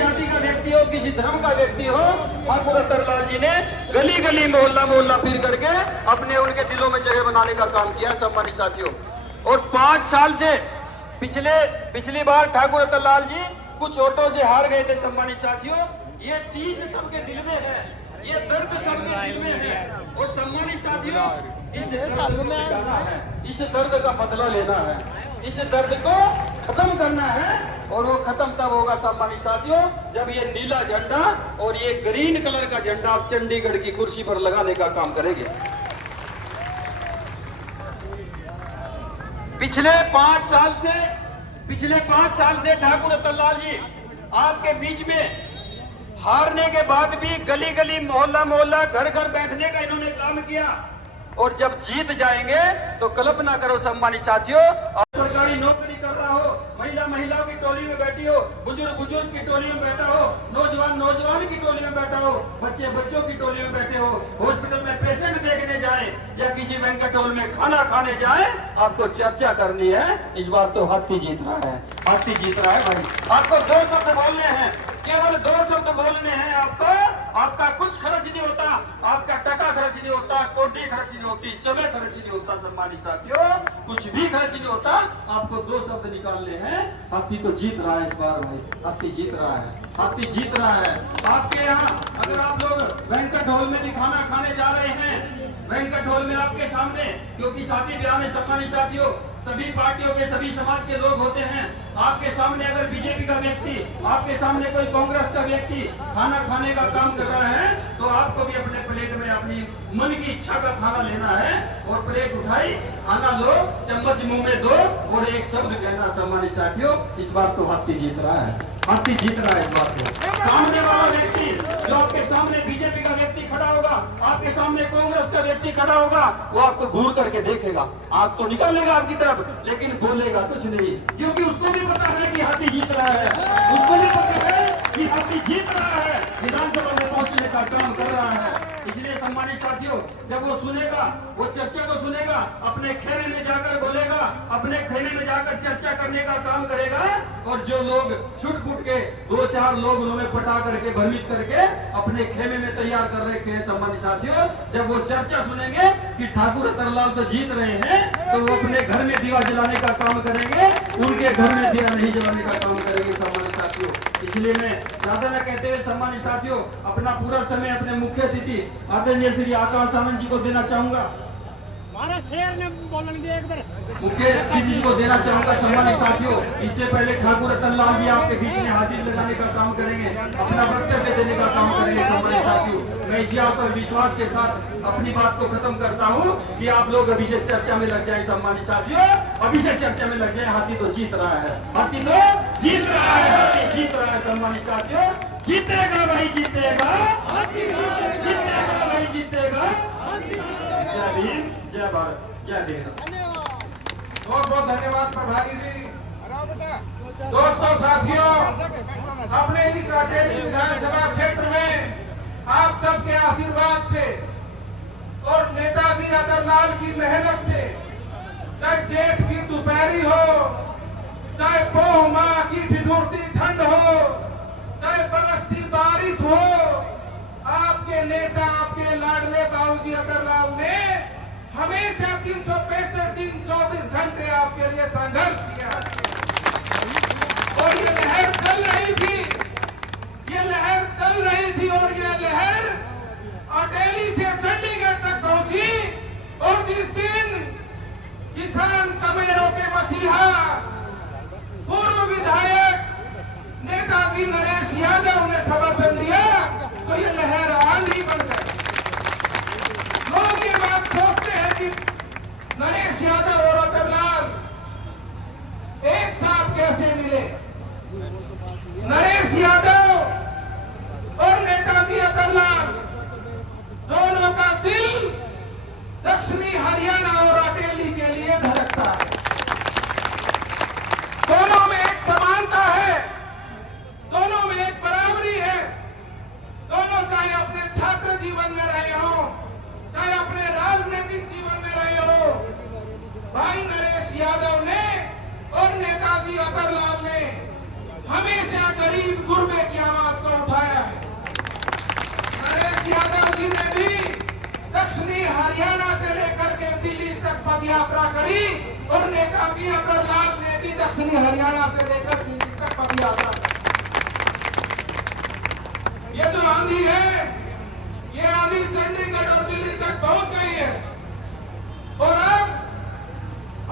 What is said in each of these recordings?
जाति का व्यक्ति हो, किसी धर्म का व्यक्ति हो, ठाकुर रतनलाल जी ने गली गली मोहल्ला मोहल्ला फिर करके अपने उनके दिलों में जगह बनाने का काम किया सम्मानित साथियों। और 5 साल से पिछली बार ठाकुर रतनलाल जी कुछ वोटों से हार गए थे सम्मानित साथियों। ये 30 सबके दिल में है, ये दर्द सबके दिल में है। और सम्मानित साथियों, इस दर्द को मिटाना है, इस दर्द का बदला लेना है, इस दर्द को खत्म करना है। और वो खत्म तब होगा सम्मानित साथियों जब ये नीला झंडा और ये ग्रीन कलर का झंडा आप चंडीगढ़ की कुर्सी पर लगाने का काम करेंगे। पिछले 5 साल से ठाकुर रतनलाल जी आपके बीच में हारने के बाद भी गली गली मोहल्ला मोहल्ला घर घर बैठने का इन्होंने काम किया। और जब जीत जाएंगे तो कल्पना करो सम्मानित साथियों, सरकारी नौकरी कर रहा हो, महिलाओं की टोली में बैठी हो, बुजुर्ग की टोली में बैठा हो, नौजवान की टोली में बैठा हो, बच्चों की टोली में बैठे हो, हॉस्पिटल में पेशेंट देखने जाए या किसी बैंक्वेट हॉल में खाना खाने जाए, आपको चर्चा करनी है। इस बार तो हाथी जीत रहा है भाई। आपको 2 शब्द बोलने हैं, केवल 2 शब्द बोलने हैं आपको। आपका कुछ खर्च नहीं होता, आपका टका खर्च नहीं होता, कोटी खर्च नहीं होती, समय खर्च नहीं होता सम्मानित साथियों, कुछ भी खर्च नहीं होता। आपको 2 शब्द निकालने हैं। हाथी तो जीत रहा है इस बार भाई, हाथी जीत रहा है। आपके यहाँ अगर आप लोग बैंक्वेट हॉल में भी खाना खाने जा रहे हैं, बैंक्वेट हॉल में आपके सामने, क्योंकि शादी ब्याह में सम्मानित साथियों सभी पार्टियों के सभी समाज के लोग होते हैं, आपके सामने अगर बीजेपी का व्यक्ति, आपके सामने कोई कांग्रेस का व्यक्ति खाना खाने का काम कर रहा है, तो आपको भी अपने प्लेट में अपनी मन की इच्छा का खाना लेना है। और प्लेट उठाई, खाना लो, चम्मच मुंह में दो और एक शब्द कहना सम्मानित साथियों, इस बार तो हाथी जीत रहा है इस बार तो। सामने वाला व्यक्ति जो आपके सामने बीजेपी का व्यक्ति खड़ा होगा, आपके सामने कांग्रेस का व्यक्ति खड़ा होगा, वो आपको घूर करके देखेगा, आग तो निकालेगा आपकी तरफ, लेकिन बोलेगा कुछ नहीं, क्योंकि उसको भी पता है कि हाथी जीत रहा है, विधानसभा में पहुंचने का काम कर रहा है। इसलिए सम्मानित साथियों, जब वो सुनेगा, वो चर्चा को सुनेगा, अपने खेमे में जाकर बोलेगा, अपने खेमे में जाकर चर्चा करने का काम करेगा। और जो लोग छुट-फुट के 2-4 लोग उन्होंने पटा करके भ्रमित करके अपने खेमे में तैयार कर रखे हैं सम्मानित साथियों, जब वो चर्चा सुनेंगे कि ठाकुर रतनलाल तो जीत रहे हैं, तो वो अपने घर में दिवा जलाने का काम करेंगे, उनके घर में दिया नहीं जलाने का काम करेंगे सम्मानित साथियों। इसलिए मैं ज्यादा न कहते हुए सम्मानित साथियों अपना पूरा समय अपने मुख्य अतिथि आदरणीय श्री आकाश आनंद जी को देना चाहूंगा, मुख्य अतिथि जी को देना चाहूंगा सम्मानित साथियों। इससे पहले ठाकुर रतनलाल जी आपके बीच में हाजिरी लगाने का काम करेंगे, अपना वक्तव्य देने का काम करेंगे सम्मानित साथियों। मैं इसी आशा और विश्वास के साथ अपनी बात को खत्म करता हूं कि आप लोग अभी से चर्चा में लग जाए सम्मानित साथियों, अभी से चर्चा में लग जाए। हाथी तो जीत रहा है सम्मानित साथियों, जीतेगा भाई जीतेगा। जय भीम, जय भारत, जय देव। बहुत बहुत धन्यवाद प्रभारी जी। दोस्तों साथियों, अपने इस अटेली विधानसभा क्षेत्र में आप सबके आशीर्वाद से और नेताजी रतनलाल की मेहनत से, चाहे जेठ की दोपहरी हो, चाहे पोह माह की ठिठुरती ठंड हो, चाहे बरसती बारिश हो, आपके नेता, आपके लाडले बाबूजी रतनलाल ने हमेशा 365 दिन 24 घंटे आपके लिए संघर्ष किया। और ये लहर चल रही थी और ये लहर अटेली से चंडीगढ़ तक पहुंची। और जिस दिन किसान कमेरों के मसीहा पूर्व विधायक नेताजी नरेश यादव ने समर्थन दिया, तो ये लहर आंधी बन गई। लोग ये बात सोचते हैं कि नरेश यादव और रतनलाल एक साथ कैसे मिले। नरेश यादव और नेताजी रतनलाल दोनों का दिल दक्षिणी हरियाणा और अटेली के लिए धड़कता है। दोनों में एक समानता है, दोनों में एक बराबरी है। दोनों चाहे अपने छात्र जीवन में रहे हो, चाहे अपने राजनीतिक जीवन में रहे हो, भाई नरेश यादव ने और नेताजी रतनलाल ने हमेशा गरीब जी अतरलाल ने भी दक्षिणी हरियाणा से लेकर दिल्ली तक पद यात्रा की। ये जो आंधी है, ये आंधी चंडीगढ़ और दिल्ली तक पहुंच गई है। और अब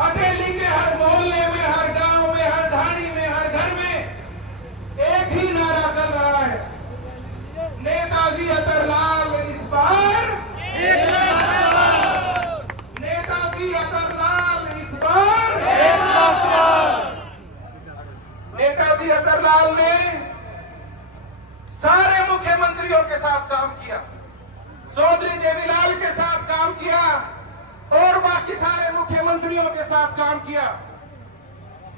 अटेली के हर मोहल्ले में, हर गांव में, हर ढाणी में, हर घर में एक ही नारा चल रहा है, नेताजी अतरलाल इस बार, नेताजी अतरलाल इस बार। नेताजी अतरलाल ने सारे मुख्यमंत्रियों के साथ काम किया, चौधरी देवीलाल के साथ काम किया और बाकी सारे मुख्यमंत्रियों के साथ काम किया।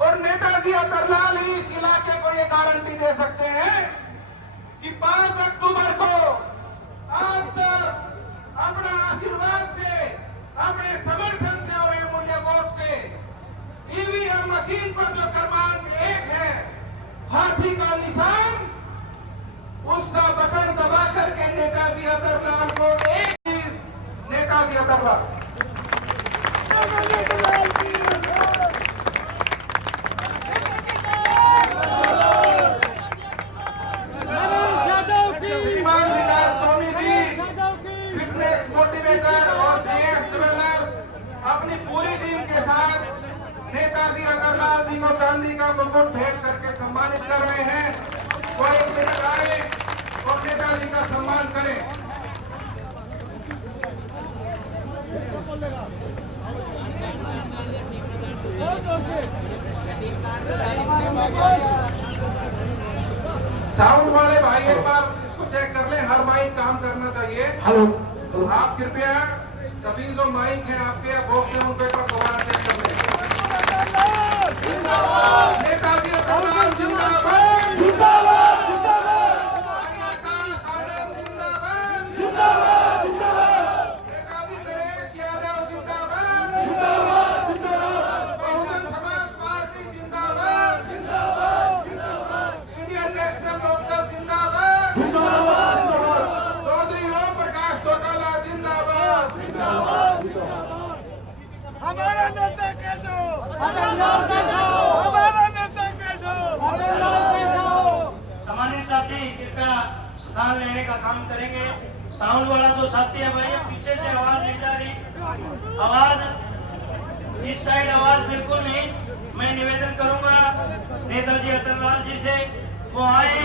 और नेताजी अतरलाल ही इस इलाके को ये गारंटी दे सकते हैं कि 5 अक्टूबर को आप सब अपना आशीर्वाद से, अपने समर्थन से और मूल्य वोट से ईवीएम मशीन पर जो क्रमांक 1 है, हाथी का निशान, उसका बटन दबा करके नेताजी अतरलाल को एक चीज, नेताजी अतरलाल। श्रीमान विकास सोनी जी, फिटनेस मोटिवेटर और जेएस ज्वेलर्स अपनी पूरी टीम के साथ नेताजी अतरलाल जी को चांदी का मुकुट भेंट करके सम्मानित कर रहे हैं। कोई एक मिनट आए और नेताजी का सम्मान करें। साउंड वाले भाई एक बार इसको चेक कर लें, हर माइक काम करना चाहिए। हेलो, आप कृपया सभी जो माइक है आपके बॉक्स है उनको एक बार दोबारा चेक कर लें। नेताजी अतरलाल जिंदाबाद, जिंदाबाद, नेताजी नरेश यादव जिंदाबाद, बहुजन समाज पार्टी जिंदाबाद, इंडियन नेशनल लोकदल जिंदाबाद, चौधरी ओम प्रकाश चौटाला जिंदाबाद। हमारा नेता कैसे हो, हमारा नेता कैसे हो। सामान्य साथी कृपया स्थान लेने का काम करेंगे। साउंड वाला जो साथी है भाई, पीछे से आवाज नहीं जा रही, आवाज इस साइड आवाज बिल्कुल नहीं। मैं निवेदन करूंगा नेताजी अतरलाल जी से वो आए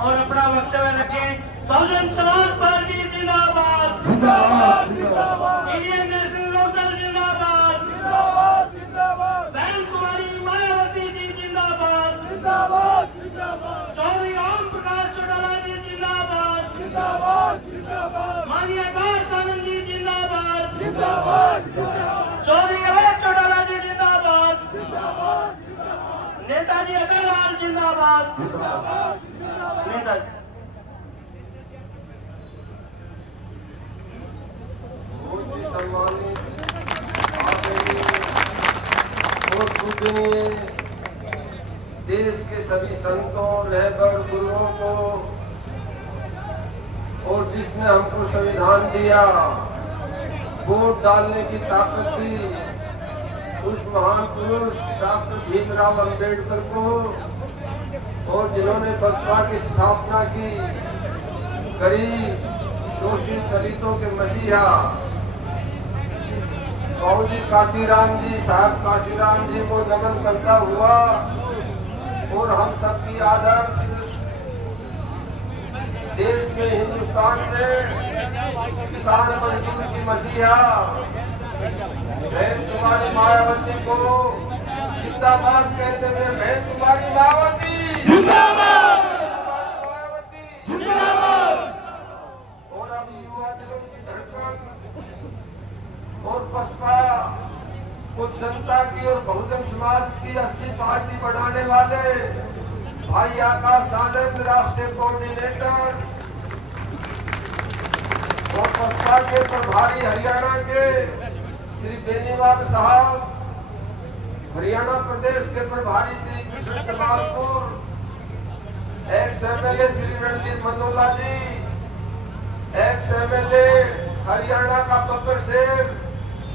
और अपना वक्तव्य रखें। बहुजन समाज पार्टी जिंदाबाद, इंडियन नेशनल लोकदल जिंदाबाद, बहन कुमारी मायावती जी जिंदाबाद, चौधरी ओम प्रकाश चौटाला जी जिंदाबाद, माननीय आकाश आनंद जी जिंदाबाद, चौधरी अवैध चौटाला जी जिंदाबाद, नेताजी अतरलाल जिंदाबाद, नेताजी। सम्मानित और पूजनीय देश के सभी संतों, रहबर, गुरुओं को और जिसने हमको संविधान दिया, वोट डालने की ताकत दी, उस महान पुरुष डॉक्टर भीमराव अंबेडकर को, और जिन्होंने बसपा की स्थापना की, गरीब शोषित दलितों के मसीहा बाबू जी काशीराम जी, साहब काशीराम जी को नमन करता हुआ और हम सबकी आदर्श देश में, हिंदुस्तान में किसान मजदूर की मसीहा बहन कुमारी मायावती को जिंदाबाद कहते हुए, बहन कुमारी मायावती जिंदाबाद, मायावती जिंदाबाद। और अब युवा दिलों की धड़कन और बसपा को जनता की और बहुजन समाज की असली पार्टी बढ़ाने वाले भाई आकाश आनंद, राष्ट्रीय कोऑर्डिनेटर, और बसपा के प्रभारी हरियाणा के श्री बेनीवाल साहब, हरियाणा प्रदेश के प्रभारी श्री कृष्ण जमालपुर, एक्स एमएलए श्री रणजीत मंडोला जी, एक्स एमएलए हरियाणा का बब्बर शेर,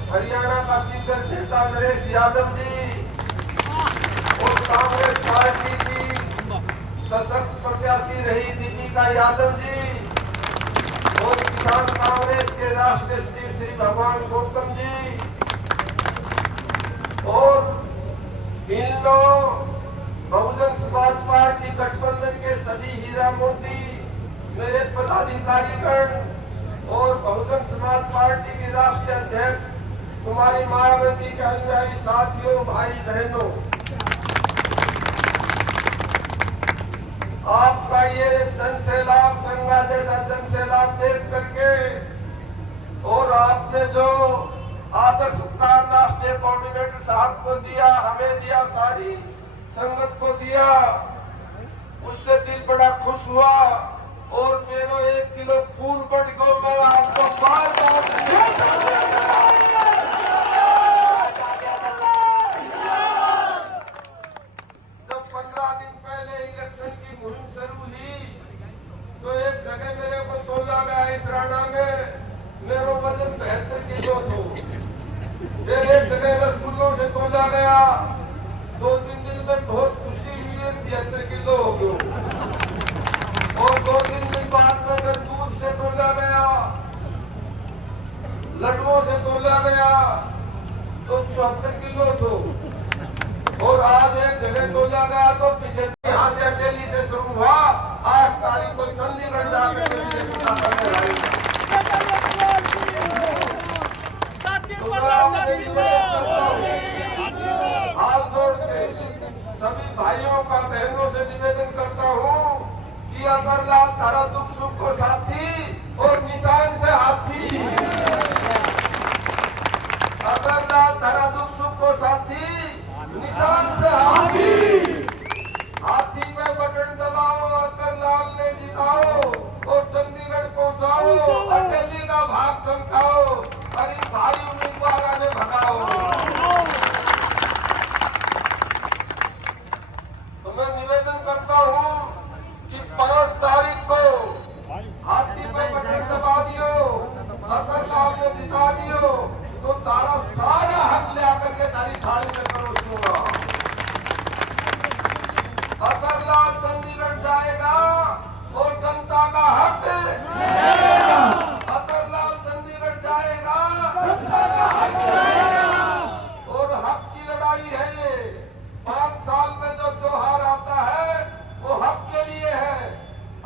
हरियाणा का दिग्गज नेता नरेश यादव जी, कांग्रेस पार्टी की सशक्त प्रत्याशी रही दीपिका यादव जी और किसान कांग्रेस के राष्ट्रीय सचिव श्री भगवान गौतम जी और इन लोग बहुजन समाज पार्टी गठबंधन के सभी हीरा मोती मेरे पदाधिकारीगण और बहुजन समाज पार्टी की राष्ट्रीय अध्यक्ष कुमारी मायावती के अनुयायी साथियों, भाई बहनों, आपका ये जनसैलाब, गंगा जैसा जनसैलाब देख करके और आपने जो आदर सत्कार राष्ट्रीय कोऑर्डिनेटर साहब को दिया, हमें दिया, सारी संगत को दिया, उससे दिल बड़ा खुश हुआ और मेरे 1 किलो फूल बढ़ गो। मैं आपको बार बार जब 15 दिन पहले इलेक्शन की मुहिम शुरू हुई तो एक जगह मेरे को तोला गया इस राणा में, मेरा वजन 72 किलो था। फिर एक जगह रसगुल्लों से तोला गया, 2-3 दिन में बहुत खुशी हुई, 73 किलो हो गया। और 2-3 दिन बाद में फिर दूध से तोला गया, लड्डुओं से तोला गया तो 74 किलो था। और आज एक जगह तोला गया तो पीछे यहाँ से दिल्ली से शुरू हुआ, 8 तारीख को चंडीगढ़ जाकर हाथ जोड़ के सभी भाइयों का, बहनों से निवेदन करता हूँ कि अगर लाल तारा दुख सुख को साथी और निशान से हाथी, अगर लाल तारा दुख सुख को साथी, निशान से हाथी, हाथी में बटन दबाओ, अगर लाल ने जिताओ और चंडीगढ़ पहुंचाओ, दिल्ली का भाग चमकाओ, अरे भाई उम्मीदवार ने भगाओ। तो मैं निवेदन करता हूँ कि 5 तारीख को हाथी पे बटन दबा दियो, अगर लाल ने जिता दियो तो तारा सारा हक ले आकर के तारी थाली में परोसूंगा। अगर लाल चंडीगढ़ जाएगा और जनता का हक, अगर लाल चंडीगढ़ जाएगा जनता का हक और हक की लड़ाई है ये। 5 साल में जो त्योहार आता है वो हक के लिए है।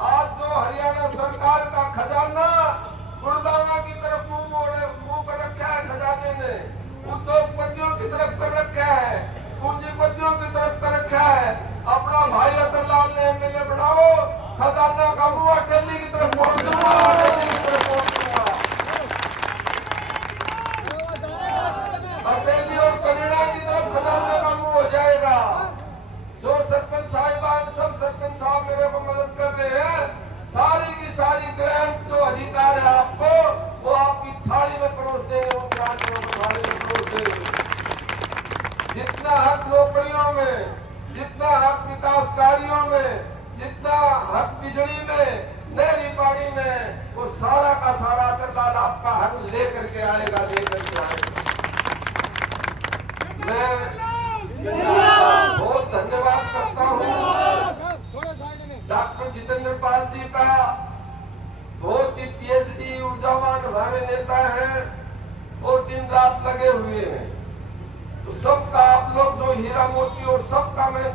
आज जो हरियाणा सरकार का खजाना गुड़गांव की तरफ मुंह कर रखा है, खजाने ने उद्योगपतियों की तरफ कर रखा है, पूंजीपतियों की तरफ कर रखा है। अपना भाई अतरलाल ने एमएलए बनाओ, खजाना का मुंह दिल्ली की तरफ मोड़ दूंगा, दिल्ली की तरफ मोड़ दूंगा। दिल्ली और कनाडा की तरफ खजाना का मुंह हो जाएगा। जो सरपंच साहिबान, सब सरपंच साहब मेरे को मदद कर रहे हैं, सारी की सारी ग्रांट जो अधिकार है आपको, वो आपकी थाली में परोस देंगे, उन ग्रांटों को थाली में परोस देंगे। जितना हक नौकरियों में, जितना हक विकास कार्यों में, जितना हक बिजली में, नहरी पानी में, वो सारा का सारा अतरलाल आपका हक लेकर के आएगा, लेकर के आएगा। मैं बहुत धन्यवाद करता हूँ डॉक्टर जितेंद्र पाल जी का, बहुत ही पीएचडी ऊर्जावान हमारे नेता हैं और दिन रात लगे हुए हैं। तो सबका, आप लोग जो हीरा मोती और सबका मैं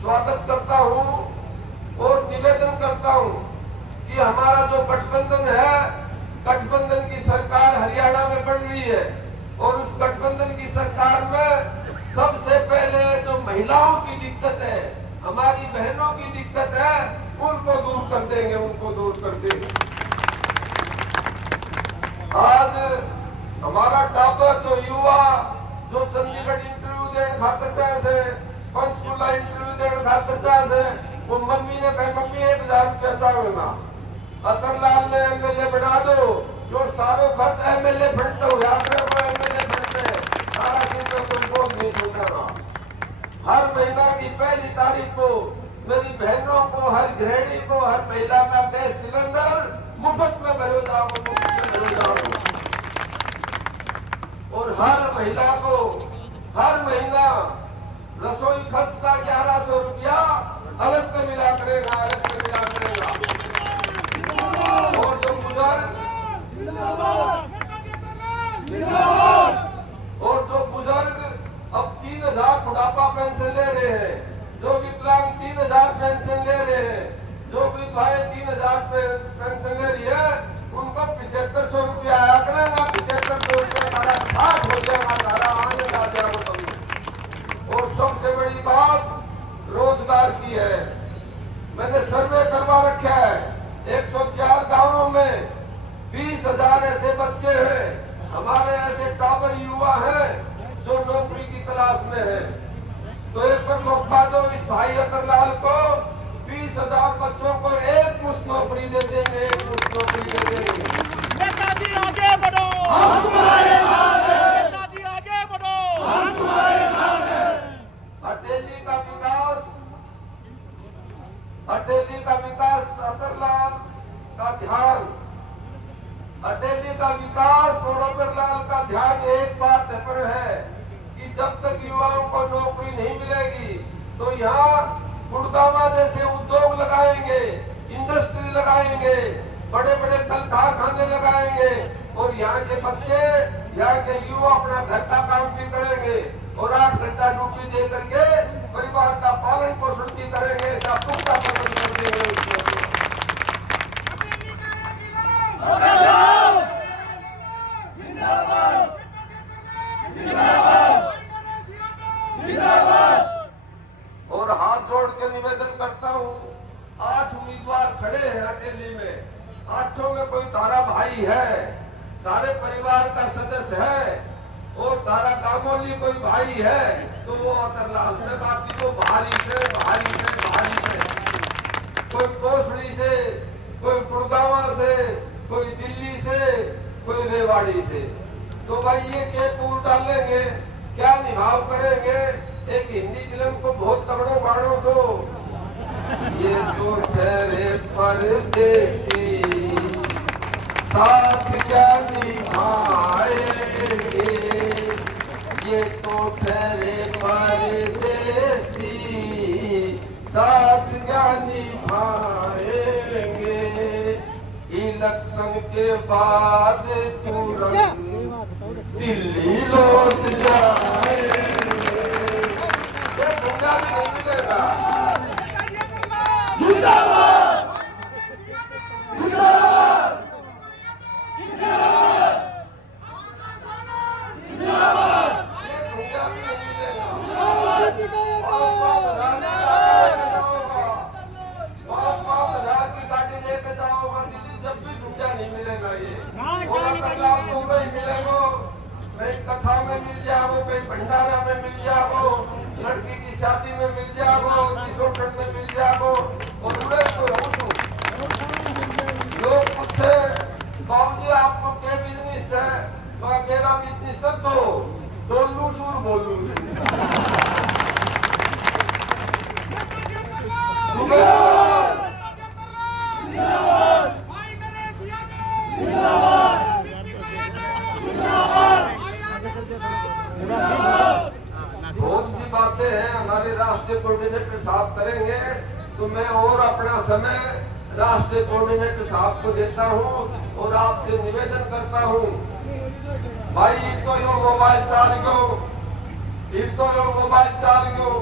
स्वागत करता हूँ और निवेदन करता हूँ कि हमारा जो गठबंधन है, गठबंधन की सरकार हरियाणा में बन रही है और उस गठबंधन की सरकार में सबसे पहले जो महिलाओं की दिक्कत है, हमारी बहनों की दिक्कत है, उनको दूर कर देंगे, उनको दूर कर देंगे। आज हमारा टापर जो युवा जो चंडीगढ़ इंटरव्यू देने खातर चाहे, पंचकुला इंटरव्यू देने खातर चाहे, वो मम्मी ने कहा मम्मी 1000 रुपया चाहे ना, अतरलाल ने एमएलए बना दो, जो सारो खर्च एमएलए फंड तो याद रखो, एमएलए फंड से सारा दिन तुमको नहीं छूटेगा। हर महीना की 1 तारीख को मेरी बहनों को, हर गृहिणी को, हर महिला का गैस सिलेंडर मुफ्त में भरो जाओ, मुफ्त में भरो जाओ। और हर महिला को हर महीना रसोई खर्च का 1100 रुपया अलग से मिला करेगा, अलग से मिला करेगा। और जो बुजुर्ग अब 3000 बुढ़ापा पेंशन ले रहे हैं, जो विकलांग 3000 पेंशन ले रहे हैं, जो विधवाएं 3000 पेंशन ले रही है, उनको 7500 रुपया आया करेगा। 7500 रुपया सारा 60 हो जाएगा, सारा आनंद आ जाएगा तभी। और सबसे बड़ी बात रोजगार की है। मैंने सर्वे करवा रखा है, 104 गांवों में 20,000 ऐसे बच्चे हैं, हमारे ऐसे टावर युवा हैं जो नौकरी की तलाश में है। तो एक बार मौका दो इस भाई अतरलाल को, 20,000 बच्चों को एक मुश्त नौकरी दे देंगे, एक मुश्त नौकरी दे देंगे। नेताजी आगे बढ़ो, हम तुम्हारे साथ हैं। नेताजी आगे बढ़ो, हम तुम्हारे साथ हैं। अटेली का विकास, अटेली का विकास अतरलाल का ध्यान, अटेली का विकास और अतरलाल का ध्यान एक बात पर है कि जब तक युवाओं को नौकरी नहीं मिलेगी तो यहाँ गुड़गावा जैसे उद्योग लगाएंगे, इंडस्ट्री लगाएंगे, बड़े बड़े कल कारखाने लगाएंगे और यहाँ के बच्चे, यहाँ के युवा अपना घर का काम भी करेंगे और 8 घंटा ड्यूटी दे करके परिवार का पालन पोषण भी करेंगे। ऐसा पुख्ता प्रबंध कर देंगे। और हाथ जोड़ के निवेदन करता हूँ, 8 उम्मीदवार खड़े हैं अटेली में, 8 में कोई तारा भाई है, तारे परिवार का सदस्य है और तारा कामोली कोई भाई है तो वो अतरलाल से, बाकी तो बाहरी से, बाहरी से, बाहरी से, कोई कोसड़ी से, कोई गुड़गावा से, कोई दिल्ली से, कोई रेवाड़ी से। तो भाई ये क्या पूल डालेंगे, क्या निभाव करेंगे। एक हिंदी फिल्म को बहुत तगड़ो गाड़ो तो ये तो ठहरे परदेसी साथ क्या निभाएंगे, ये तो ठहरे परदेसी साथ क्या निभाएंगे। इलेक्शन के बाद तुरंत दिल्ली लौट जाएंगे। ये भूखा भी नहीं मिलेगा। जिंदाबाद, जिंदाबाद, कथा में मिल जाओ, कहीं भंडारा में मिल जाओ, लड़की की शादी में मिल जाओ, किशोरगढ़ में मिल जाओ और उड़े तो रहूं। लोग पूछे बाबूजी आपको क्या बिजनेस है, मेरा बिजनेस है तो डोलू सूर बोलू बहुत सी बातें हैं हमारे राष्ट्रीय कोऑर्डिनेटर साहब करेंगे, तो मैं और अपना समय राष्ट्रीय कोऑर्डिनेटर साहब को देता हूं और आपसे निवेदन करता हूं, भाई तो यो मोबाइल चाल गयो, मोबाइल चाल गयो,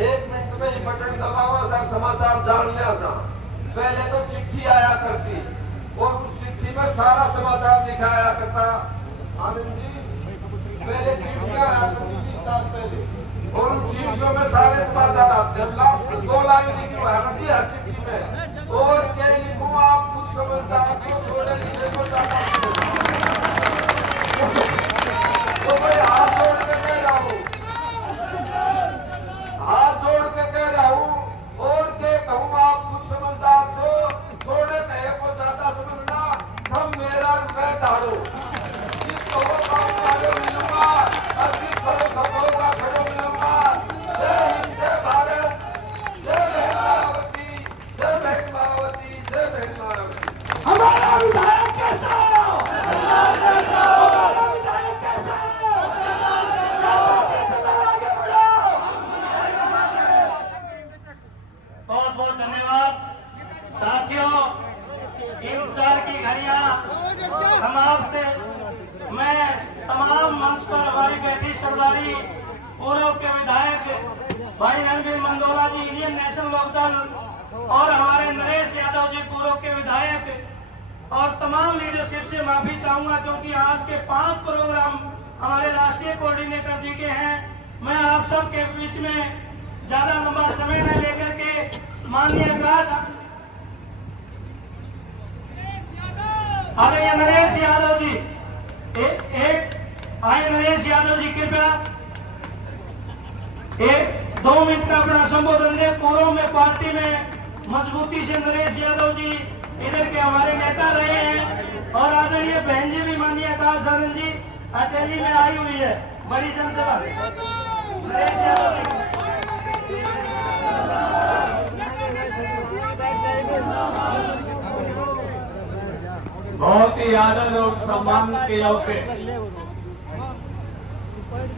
1 मिनट में ही बटन दबावा सा समाचार जान लिया सा। पहले तो चिट्ठी आया करती और उस चिट्ठी में सारा समाचार लिखाया करता। आनंद जी पहले चिट्ठियां आया करती 20 साल पहले और उन चिट्ठियों में सारे समाचार आते हैं। लास्ट 2 लाइन लिखी हुआ करती हर चिट्ठी में, और क्या लिखूं आप खुद समझदार को, थोड़े लिखे को ज्यादा तो भाई हाथ जोड़ के कह रहा हूँ, हाथ जोड़ के कह रहा हूँ और क्या कहूँ आप खुद समझदार हो, थोड़े कहे को ज्यादा समझना, हम मेरा रुपए डालो जिसको काम वाले मिलूंगा, अति करो सबों का खड़ो मिलूंगा। जय हिंद, जय भारत, जय मायावती, जय बहन मायावती, जय बहन मायावती। हमारा विधायक कैसा, हमारा विधायक कैसा, आगे बढ़ो। साथियों, इंतजार की घड़ियां समाप्त। मैं तमाम मंच पर हमारी बैठी सरदारी पूर्व के विधायक भाई रणबीर मंदोला जी, इंडियन नेशनल लोकदल, और हमारे नरेश यादव जी पूर्व के विधायक, और तमाम लीडरशिप से माफी चाहूंगा क्योंकि आज के 5 प्रोग्राम हमारे राष्ट्रीय कोऑर्डिनेटर जी के हैं। मैं आप सब के बीच में ज्यादा लंबा समय न लेकर के माननीय आदरणीय नरेश यादव जी, नरेश यादव जी कृपया 1-2 मिनट का अपना संबोधन दे। पूर्व में पार्टी में मजबूती से नरेश यादव जी इधर के हमारे नेता रहे हैं, और आदरणीय बहन जी भी माननीय आकाश आनंद जी दिल्ली में आई हुई है, बड़ी जनसभा। नरेश यादव जी बहुत ही आदर और सम्मान के योग्य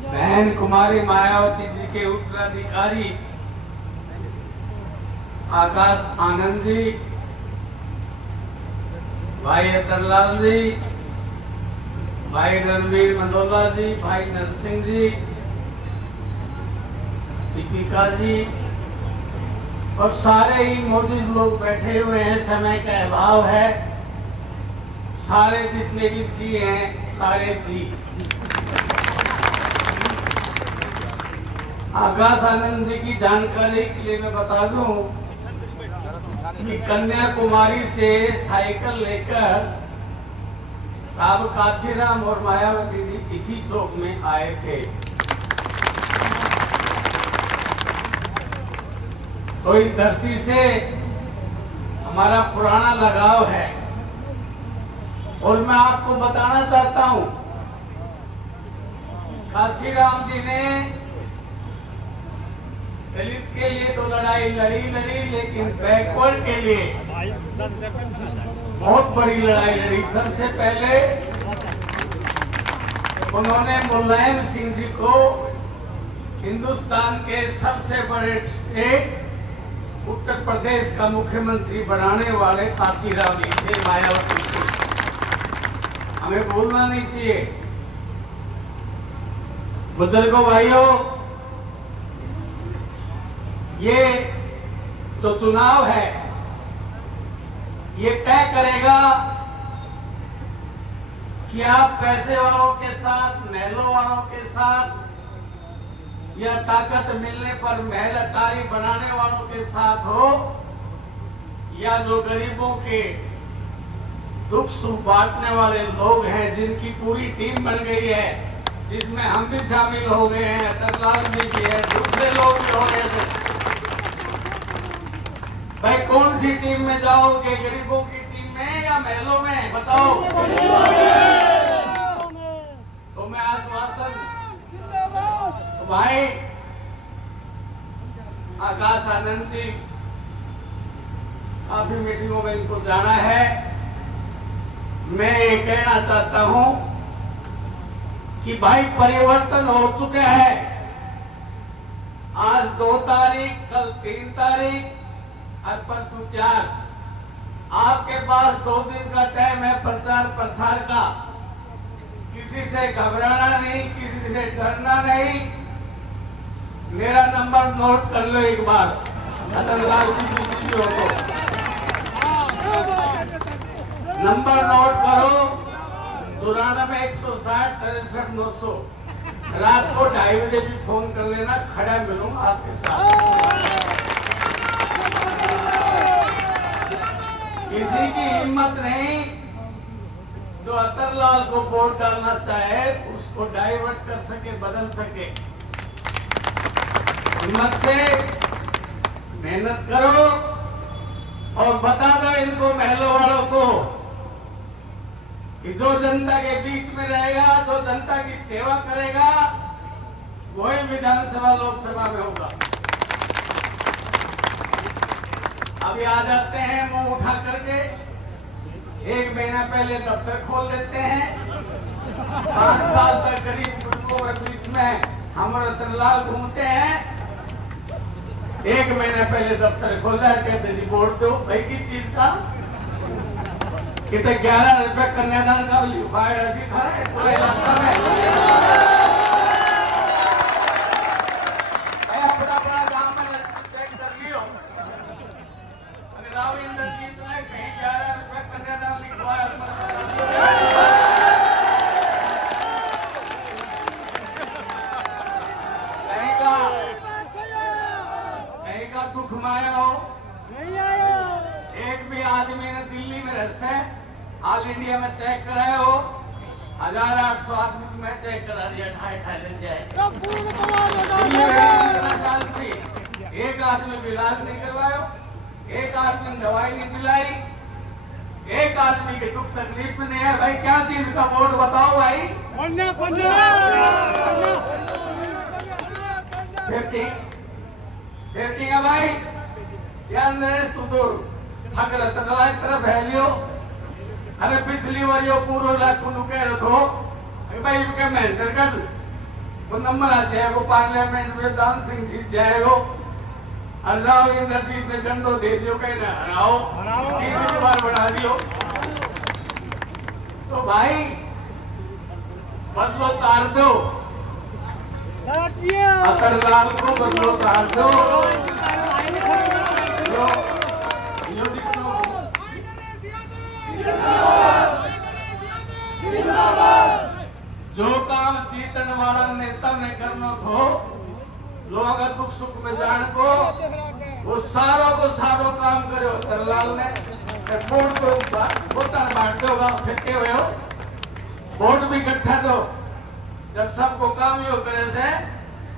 बहन कुमारी मायावती जी के उत्तराधिकारी आकाश आनंद जी, भाई अतरलाल जी, भाई रणबीर मंदोला जी, भाई नरसिंह जी, दीपिका जी, और सारे ही मौजूद लोग बैठे हुए हैं। समय का अभाव है, सारे जितने भी जी हैं सारे जी। आकाश आनंद जी की जानकारी के लिए मैं बता दूं कि कन्याकुमारी से साइकिल लेकर साहब काशीराम और मायावती जी इसी चौक में आए थे। तो इस धरती से हमारा पुराना लगाव है, और मैं आपको बताना चाहता हूं, काशीराम जी ने दलित के लिए तो लड़ाई लड़ी, लेकिन बैकवर्ड के लिए बहुत बड़ी लड़ाई लड़ी। सबसे पहले उन्होंने मुलायम सिंह जी को हिंदुस्तान के सबसे बड़े स्टेट उत्तर प्रदेश का मुख्यमंत्री बनाने वाले काशीराम जी थे, मायावती जी। हमें भूलना नहीं चाहिए। बुजुर्गों भाइयों, ये जो चुनाव है ये तय करेगा कि आप पैसे वालों के साथ, महलों वालों के साथ, या ताकत मिलने पर महल अटारी बनाने वालों के साथ हो, या जो गरीबों के दुख सुख बांटने वाले लोग हैं, जिनकी पूरी टीम बन गई है, जिसमें हम भी शामिल हो गए हैं, अतरलाल जी भी है, दूसरे लोग भी हो गए थे। भाई कौन सी टीम में जाओगे, गरीबों की टीम में या महलों में, बताओ। तो मैं आश्वासन, तो भाई आकाश आनंद जी, काफी मीटिंगों में इनको जाना है। मैं ये कहना चाहता हूं कि भाई परिवर्तन हो चुका है। आज 2 तारीख, कल 3 तारीख और परसों 4। आपके पास 2 दिन का टाइम है प्रचार प्रसार का। किसी से घबराना नहीं, किसी से डरना नहीं। मेरा नंबर नोट कर लो एक बार, अतरलाल जी हो तो नंबर नोट करो, 94 160 63 900। रात को 2:30 बजे भी फोन कर लेना, खड़ा मिलूंगा आपके साथ। किसी की हिम्मत नहीं जो अतरलाल को वोट डालना चाहे उसको डाइवर्ट कर सके, बदल सके। हिम्मत से मेहनत करो और बता दो इनको, महलों वालों को, कि जो जनता के बीच में रहेगा, जो जनता की सेवा करेगा, वही विधानसभा लोकसभा में होगा। अभी आ जाते हैं मुंह उठा करके, 1 महीना पहले दफ्तर खोल लेते हैं। 5 साल तक गरीब लोगों के बीच में हम और अतरलाल घूमते हैं। 1 महीने पहले दफ्तर खोला है, कहते जी वोट दो भाई, किस चीज का? कितने 11 रुपए कन्यादान का लिखा है, ऐसी था पूरे इलाका में। अपना गांव में चेक कर लियो, राव इंद्रजीत ने कहीं 11 रुपए कन्यादान लिखवाया। कहीं का दुख माया हो नहीं आया। एक भी आदमी ने दिल्ली में रहते ऑल इंडिया में चेक कराया हो, 1800 आदमी में चेक करा दिया, 2.5 दिन जाए। साल से एक आदमी भी इलाज नहीं करवायो, एक आदमी ने दवाई नहीं दिलाई, एक आदमी के दुख तकलीफ में नहीं है। भाई क्या चीज का वोट बताओ भाई? फिर ठीक है भाई, यार नरेश तू तो थक रहा तरफ है लियो। अरे पिछली बार यो पूरा लाख नु कह रहे हो भाई के मेंटर कर वो नंबर आ जाएगा पार्लियामेंट में, डांसिंग जीत जाएगा। अल्लाह इंद्रजीत ने डंडो दे दियो, कहीं ना हराओ, तीसरी बार बढ़ा दियो। तो भाई बदलो तार दो, अतरलाल को बदलो तार दो। जो काम जीतन वाला नेता ने करना थो, लोगों का दुख सुख में जान को वो सारों काम करो। तरलाल ने वोट को वोटर बांटते होगा, फेंके हुए हो वोट भी इकट्ठा दो। जब सबको काम यो करे से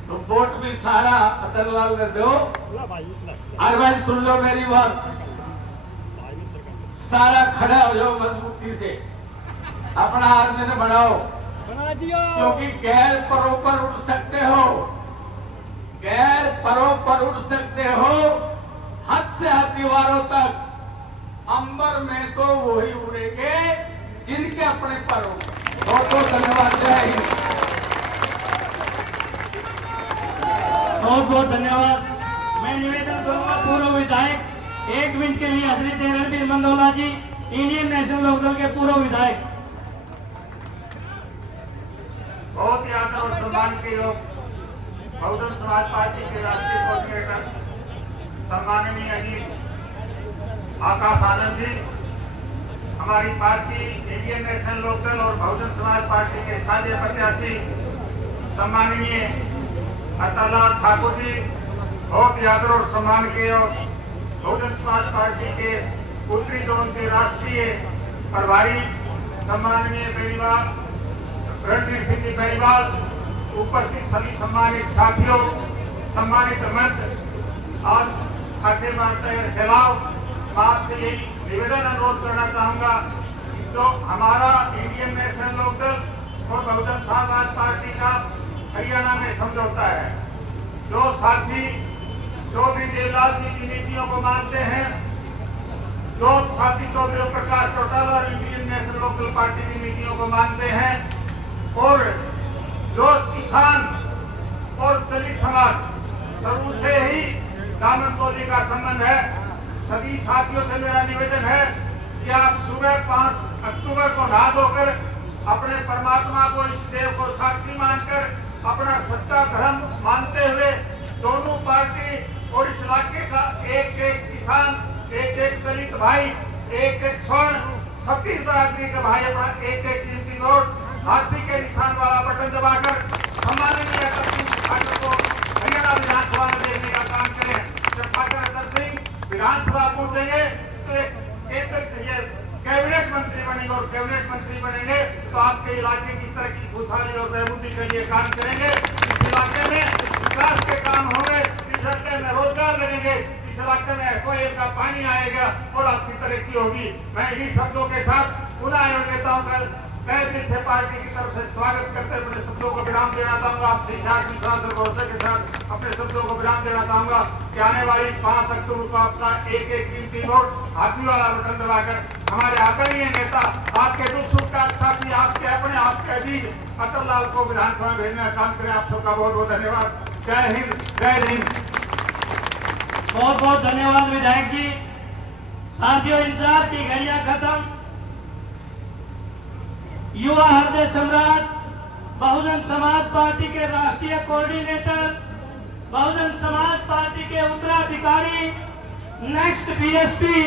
तो वोट भी सारा तरलाल ने दो। अरे भाई सुन लो मेरी बात, सारा खड़ा हो जाओ मजबूती से, अपना हाथ में बढ़ाओ, क्योंकि गैर परोपर उड़ सकते हो, गैर परोपर उड़ सकते हो, हद से हद दीवारों तक। अंबर में तो वही उड़ेंगे जिनके अपने पर हो। बहुत बहुत धन्यवाद, जय हिंद। बहुत बहुत धन्यवाद। मैं निवेदन करूंगा पूर्व विधायक 1 मिनट के लिए हजरत रणबीर मंदौला जी, इंडियन नेशनल लोकदल के पूर्व विधायक। बहुत ही आदर और सम्मान के योग बहुजन समाज पार्टी के राष्ट्रीय कोऑर्डिनेटर सम्माननीय अजीत आकाश आनंद जी, हमारी पार्टी इंडियन नेशनल लोकदल और बहुजन समाज पार्टी के साझे प्रत्याशी सम्माननीय अतरलाल ठाकुर जी, बहुत ही आदर और सम्मान के और बहुजन समाज पार्टी के उत्तरी जोन के राष्ट्रीय प्रभारी सम्माननीय बेनीवाल रणधीर सिंह जी बेनीवाल, उपस्थित सभी सम्मानित साथियों, सम्मानित मंच, आज खाते मारते हैं सैलाव, मैं आपसे यही निवेदन अनुरोध करना चाहूंगा, जो हमारा इंडियन नेशनल लोकदल और बहुजन समाज पार्टी का हरियाणा में समझौता है, जो साथी चौधरी देवलाल जी की नीतियों को मानते हैं, जो साथी चौधरी प्रकाश चौटाला और इंडियन नेशनल लोकदल पार्टी की नीतियों को मानते हैं, और जो किसान और दलित समाज शुरू से ही दामन तोली का संबंध है, सभी साथियों से मेरा निवेदन है कि आप सुबह 5 अक्टूबर को नहा धोकर अपने परमात्मा को, इस देव को साक्षी मानकर अपना सच्चा धर्म मानते हुए दोनों पार्टी और इस इलाके का एक एक किसान, एक एक दलित भाई, एक एक स्वर्ण 36 बरादरी के भाई अपना एक एक कीमती नोट हाथी के निशान वाला बटन दबाकर सम्माननीय ठाकुर को हरियाणा विधानसभा में देखने का काम करें। जब ठाकुर सिंह विधानसभा पहुंचेंगे तो एक केंद्र कैबिनेट मंत्री बनेंगे और कैबिनेट मंत्री बनेंगे तो आपके इलाके की तरक्की, खुशहाली और बहबूदी के लिए काम करेंगे। इस इलाके में विकास के काम होंगे, इस इलाके में रोजगार लगेंगे, इस इलाके में SYL का पानी आएगा और आपकी तरक्की होगी। मैं इन्हीं शब्दों के साथ पुनः नेताओं का तहे दिल से पार्टी की तरफ से स्वागत करते हुए अपने शब्दों को विराम देना चाहूंगा। आपसे विश्वास और भरोसे के साथ अपने शब्दों को विराम देना चाहूंगा कि आने वाली 5 अक्टूबर को आपका एक एक कीमती वोट हाथी वाला बटन दबाकर हमारे आदरणीय नेता, आपके दुख सुख का साथी, आपके अपने, आपके अजीज अतरलाल को विधानसभा में भेजने का काम करें। आप सबका बहुत बहुत धन्यवाद। जय हिंद, जय हिंद। बहुत बहुत धन्यवाद विधायक जी। साथियों, इंतजार की घड़ियां खत्म। युवा हृदय सम्राट, बहुजन समाज पार्टी के राष्ट्रीय कोऑर्डिनेटर, बहुजन समाज पार्टी के उत्तराधिकारी, नेक्स्ट बीएसपी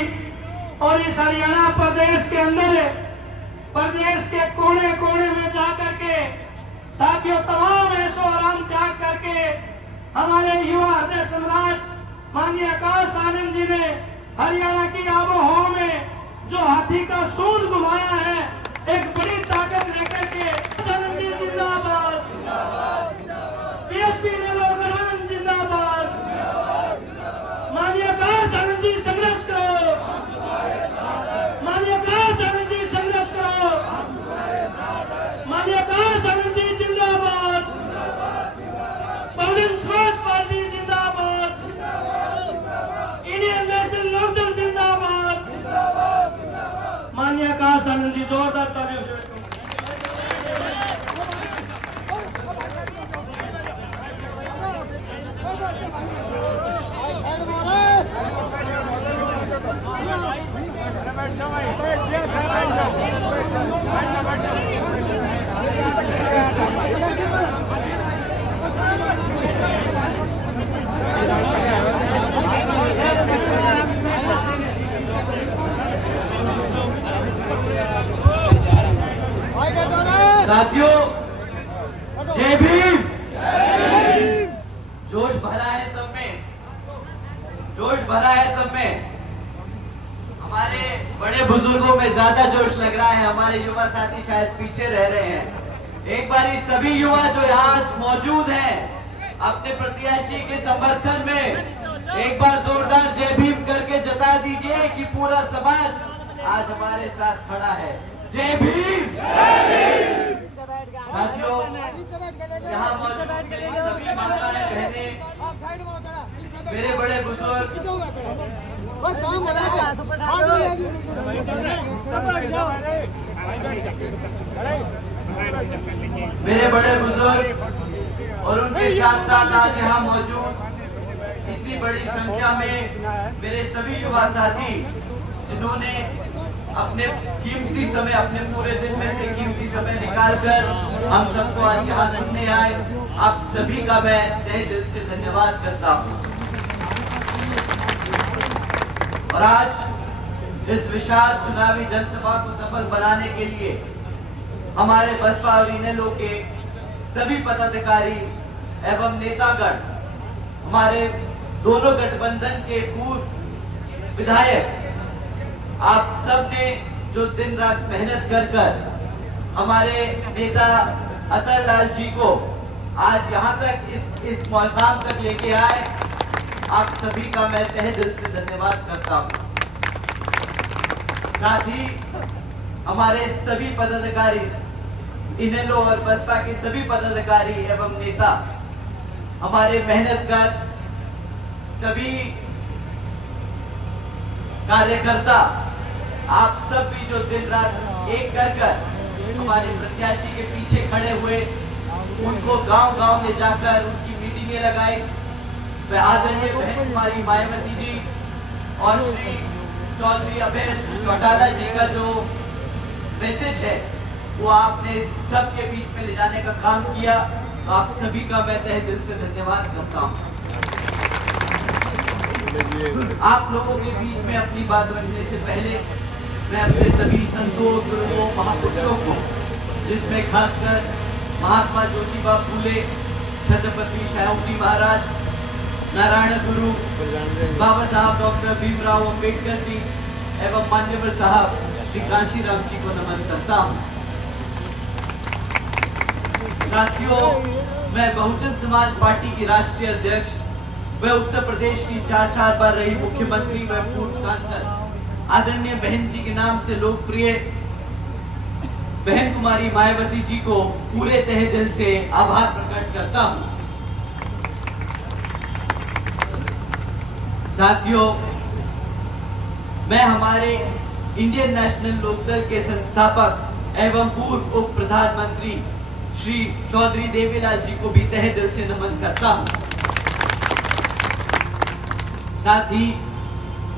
और इस हरियाणा प्रदेश के अंदर प्रदेश के कोने कोने में जाकर के साथियों तमाम ऐशो आराम त्याग करके हमारे युवा हृदय सम्राट माननीय आकाश आनंद जी ने हरियाणा की आबो हवा में जो हाथी का सूंड घुमाया है, एक बड़ी ताकत लेकर के आनंद जी जिंदाबाद, बीएसपी नेलोर गठबंधन जिंदाबाद, माननीय आकाश आनंद जी संघर्ष करो, माननीय आकाश आनंद जी संघर्ष करो, माननीय आकाश आनंद जी जिंदाबाद, बहुजन समाज पार्टी जिंदाबाद, इंडियन नेशनल लोकदल जिंदाबाद, माननीय आकाश आनंद जी जोरदार तालियों से साथियों, जय भीम। जोश भरा है सब में, जोश भरा है सब में। हमारे बड़े बुजुर्गों में ज्यादा जोश लग रहा है, हमारे युवा साथी शायद पीछे रह रहे हैं। एक बार सभी युवा जो यहाँ मौजूद हैं अपने प्रत्याशी के समर्थन में एक बार जोरदार जय भीम करके जता दीजिए कि पूरा समाज आज हमारे साथ खड़ा है। जय भीम। साथियों, यहाँ मौजूद मेरी सभी माताएं बहनें, मेरे बड़े बुजुर्ग, मेरे बड़े बुजुर्ग और उनके साथ साथ आज यहाँ मौजूद इतनी बड़ी संख्या में मेरे सभी युवा साथी जिन्होंने अपने कीमती समय, अपने पूरे दिन में से कीमती समय निकालकर हम सबको आज यहाँ सुनने आए, आप सभी का मैं तहे दिल से धन्यवाद करता हूँ। और आज इस विशाल चुनावी जनसभा को सफल बनाने के लिए हमारे बसपा और इनेलो के सभी पदाधिकारी एवं नेतागण, हमारे दोनों गठबंधन के पूर्व विधायक, आप सब ने जो दिन रात मेहनत कर कर हमारे नेता अतर लाल जी को आज यहाँ तक इस मुकाम तक लेके आए, आप सभी का मैं तहे दिल से धन्यवाद करता हूँ। साथ ही हमारे सभी पदाधिकारी, इनेलो और बसपा के सभी पदाधिकारी एवं नेता, हमारे मेहनतगार सभी कार्यकर्ता, आप सब भी जो दिन रात एक कर हमारे प्रत्याशी के पीछे खड़े हुए, उनको गांव-गांव में जाकर उनकी मीटिंगें लगाई। वह आदरणीय बहन कुमारी मायावती जी और श्री चौधरी अभय चौटाला जी का जो मैसेज है वो आपने सबके बीच में ले जाने का काम किया। तो आप सभी का मैं तहे दिल से धन्यवाद करता हूँ। आप लोगों के बीच में अपनी बात रखने से पहले मैं अपने सभी संतों, गुरुओं, महापुरुषों को, जिसमें खासकर महात्मा ज्योतिबा फूले, छत्रपति शाहू जी महाराज, नारायण गुरु, बाबा साहब डॉक्टर भीमराव अंबेडकर जी एवं मान्यवर साहब श्री काशीराम जी को नमन करता हूँ। साथियों, मैं बहुजन समाज पार्टी की राष्ट्रीय अध्यक्ष व उत्तर प्रदेश की 4 बार रही मुख्यमंत्री व पूर्व सांसद आदरणीय बहन जी के नाम से लोकप्रिय बहन कुमारी मायावती जी को पूरे तहे दिल से आभार प्रकट करता हूं। साथियों, मैं हमारे इंडियन नेशनल लोकदल के संस्थापक एवं पूर्व उप प्रधानमंत्री श्री चौधरी देवीलाल जी को भी तहे दिल से नमन करता हूं। साथ ही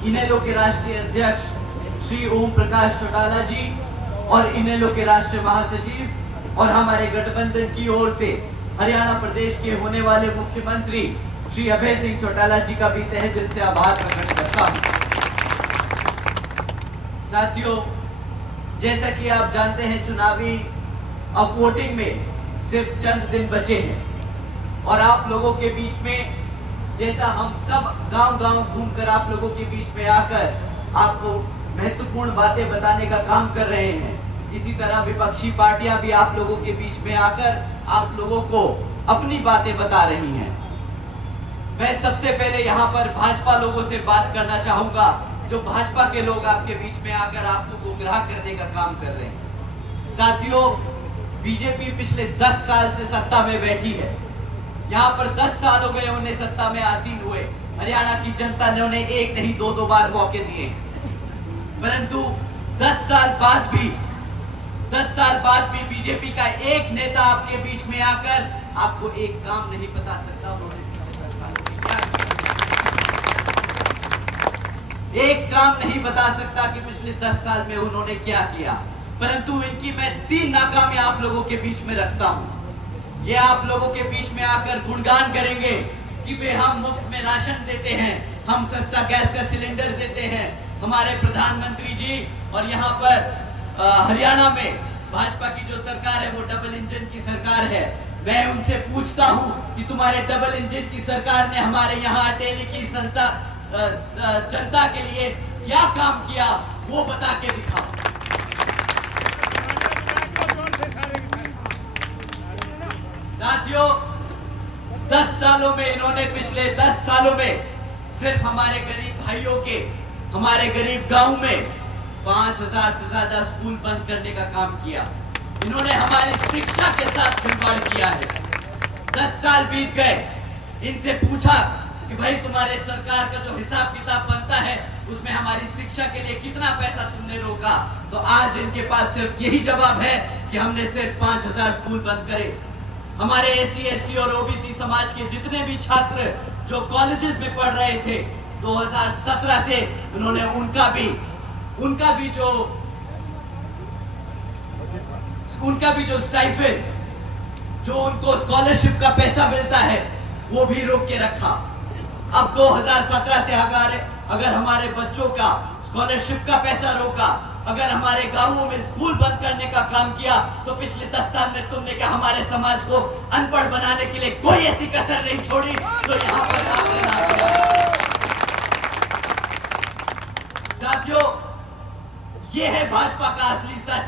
इनेलो के राष्ट्रीय अध्यक्ष श्री ओम प्रकाश चौटाला जी और इनेलो के राष्ट्रीय महासचिव और हमारे गठबंधन की ओर से हरियाणा प्रदेश के होने वाले मुख्यमंत्री श्री अभय सिंह चौटाला जी का भी तहे दिल से आभार प्रकट करता हूं। साथियों, जैसा कि आप जानते हैं, चुनावी अब वोटिंग में सिर्फ चंद दिन बचे हैं और आप लोगों के बीच में, जैसा हम सब गांव-गांव घूमकर आप लोगों के बीच में आकर आपको महत्वपूर्ण बातें बताने का काम कर रहे हैं, इसी तरह विपक्षी पार्टियां भी आप लोगों के बीच में आकर आप लोगों को अपनी बातें बता रही हैं। मैं सबसे पहले यहाँ पर भाजपा लोगों से बात करना चाहूंगा, जो भाजपा के लोग आपके बीच में आकर आपको गुमराह करने का काम कर रहे हैं। साथियों, बीजेपी पिछले 10 साल से सत्ता में बैठी है। यहाँ पर 10 साल हो गए उन्हें सत्ता में आसीन हुए। हरियाणा की जनता ने उन्हें एक नहीं 2-2 बार मौके दिए, परंतु 10 साल बाद भी बीजेपी का एक नेता आपके बीच में आकर आपको एक काम नहीं बता सकता उन्होंने पिछले 10 साल में क्या किया। एक काम नहीं बता सकता कि पिछले 10 साल में उन्होंने क्या किया, परंतु इनकी मैं 3 नाकामियां आप लोगों के बीच में रखता हूं। ये आप लोगों के बीच में आकर गुणगान करेंगे कि वे हम मुफ्त में राशन देते हैं, हम सस्ता गैस का सिलेंडर देते हैं, हमारे प्रधानमंत्री जी, और यहाँ पर हरियाणा में भाजपा की जो सरकार है वो डबल इंजन की सरकार है। मैं उनसे पूछता हूं कि तुम्हारे डबल इंजन की सरकार ने हमारे यहाँ अटेली की जनता के लिए क्या काम किया, वो बता के दिखाओ। साथियों, 10 सालों में इन्होंने, पिछले 10 सालों में सिर्फ हमारे गरीब भाइयों के, हमारे गरीब गांव में 5000 से ज्यादा स्कूल बंद करने का काम किया। इन्होंने हमारी शिक्षा के साथ खिलवाड़ किया है। 10 साल बीत गए, इनसे पूछा कि भाई तुम्हारे सरकार का जो हिसाब किताब बनता है उसमें हमारी शिक्षा के लिए कितना पैसा तुमने रोका, तो आज इनके पास सिर्फ यही जवाब है कि हमने सिर्फ 5000 स्कूल बंद करे। हमारे SC ST और OBC समाज के जितने भी छात्र जो कॉलेजेस में पढ़ रहे थे, 2017 से उन्होंने उनका भी जो स्टाइपेंड, जो उनको स्कॉलरशिप का पैसा मिलता है, वो भी रोक के रखा। अब 2017 से अगर हमारे बच्चों का स्कॉलरशिप का पैसा रोका, अगर हमारे गांवों में स्कूल बंद करने का काम किया, तो पिछले 10 साल में तुमने क्या हमारे समाज को अनपढ़ बनाने के लिए कोई ऐसी कसर नहीं छोड़ी जो यहाँ पर आपने ना किया। साथियों, ये है भाजपा का असली सच,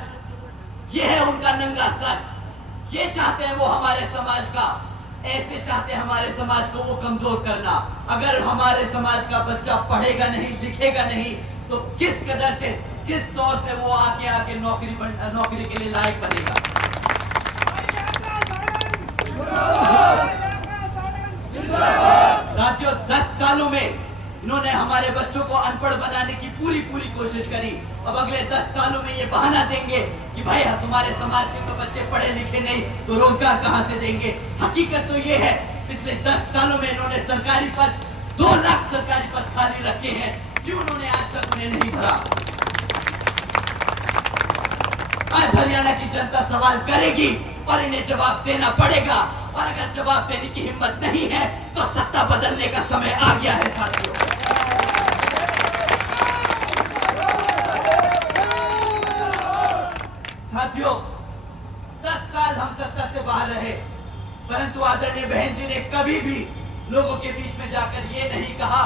ये है उनका नंगा सच। ये चाहते हैं वो हमारे समाज का, ऐसे चाहते हैं हमारे समाज को वो कमजोर करना। अगर हमारे समाज का बच्चा पढ़ेगा नहीं, लिखेगा नहीं, तो किस कदर से, किस तौर से वो आके नौकरी के लिए लायक बनेगा। साथियों, 10 सालों में इन्होंने हमारे बच्चों को अनपढ़ बनाने की पूरी कोशिश करी। अब अगले 10 सालों में ये बहाना देंगे कि भाई तुम्हारे समाज के तो बच्चे पढ़े लिखे नहीं, तो रोजगार कहां से देंगे। हकीकत तो ये है, पिछले 10 सालों में इन्होंने सरकारी पद, 2 लाख सरकारी पद खाली रखे हैं, जो उन्होंने आज तक उन्हें नहीं भरा। आज हरियाणा की जनता सवाल करेगी और इन्हें जवाब देना पड़ेगा, और अगर जवाब देने की हिम्मत नहीं है तो सत्ता बदलने का समय आ गया है। साथियों, 10 साल हम सत्ता से बाहर रहे, परंतु आदरणीय बहन जी ने कभी भी लोगों के बीच में जाकर ये नहीं कहा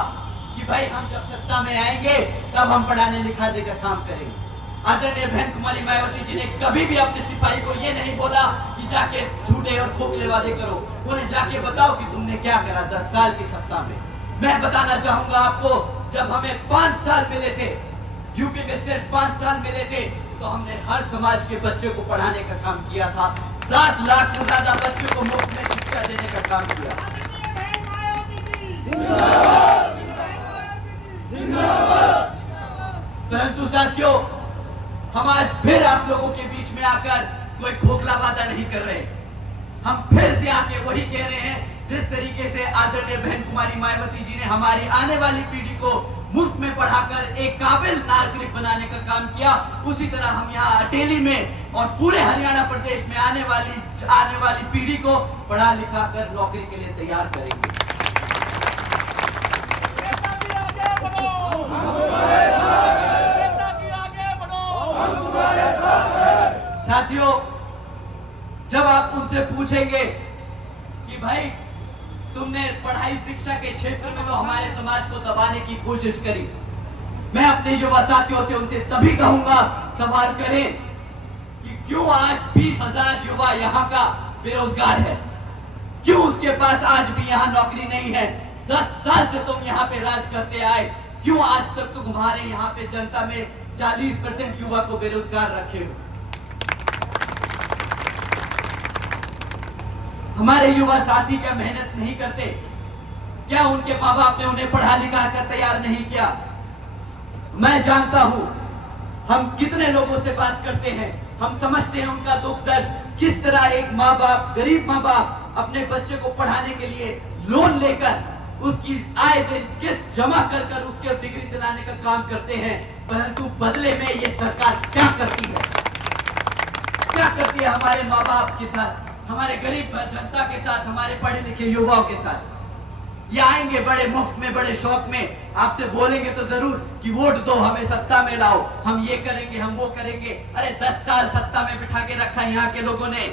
कि भाई हम जब सत्ता में आएंगे तब हम पढ़ाने लिखाने का काम करेंगे। आदरणीय बहन कुमारी मायावती जी ने कभी भी अपने सिपाही को ये नहीं बोला कि जाके झूठे और खोखले वादे करो, उन्हें जाके बताओ कि तुमने क्या करा 10 साल की सत्ता में। मैं बताना चाहूंगा आपको, जब हमें 5 साल मिले थे, यूपी में सिर्फ 5 साल मिले थे, तो हमने हर समाज के बच्चों को पढ़ाने का काम किया था। 7 लाख से ज्यादा बच्चों को मुफ्त में शिक्षा देने का काम किया। परंतु साथियों, हम आज फिर आप लोगों के बीच में आकर कोई खोखला वादा नहीं कर रहे। हम फिर से आके वही कह रहे हैं जिस तरीके से आदरणीय बहन कुमारी मायावती जी ने हमारी आने वाली पीढ़ी को मुफ्त में पढ़ाकर एक काबिल नागरिक बनाने का काम किया, उसी तरह हम यहाँ अटेली में और पूरे हरियाणा प्रदेश में आने वाली पीढ़ी को पढ़ा लिखा कर नौकरी के लिए तैयार करेंगे। नेताजी आगे बढ़ो, नेताजी आगे बढ़ो। साथियों, जब आप उनसे पूछेंगे कि भाई तुमने पढ़ाई शिक्षा के क्षेत्र में तो हमारे समाज को दबाने की कोशिश करी, मैं अपने युवा साथियों से उनसे तभी कहूंगा, सवाल करें कि क्यों आज 20,000 युवा यहाँ का बेरोजगार है, क्यों उसके पास आज भी यहाँ नौकरी नहीं है। 10 साल से तुम यहाँ पे राज करते आए, क्यों आज तक तुम्हारे यहाँ पे जनता में 40% युवा को बेरोजगार रखे हो। हमारे युवा साथी क्या मेहनत नहीं करते? क्या उनके माँ बाप ने उन्हें पढ़ा लिखा कर तैयार नहीं किया? मैं जानता हूं हम कितने लोगों से बात करते हैं, हम समझते हैं उनका दुख दर्द, किस तरह एक माँ बाप, गरीब माँ बाप अपने बच्चे को पढ़ाने के लिए लोन लेकर उसकी आए दिन किस्त जमा कर कर उसके डिग्री दिलाने का काम करते हैं, परंतु बदले में ये सरकार क्या करती है, क्या करती है हमारे माँ बाप के साथ, हमारे गरीब जनता के साथ, हमारे पढ़े लिखे युवाओं के साथ। ये आएंगे बड़े मुफ्त में, बड़े शौक में, आपसे बोलेंगे तो जरूर कि वोट दो, हमें सत्ता में लाओ, हम ये करेंगे, हम वो करेंगे। अरे 10 साल सत्ता में बिठा के रखा यहाँ के लोगों ने।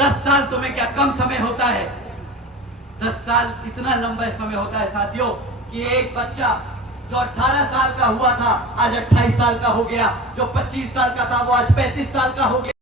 10 साल तुम्हें क्या कम समय होता है? 10 साल इतना लंबा समय होता है साथियों कि एक बच्चा जो 18 साल का हुआ था आज 28 साल का हो गया, जो 25 साल का था वो आज 35 साल का हो गया।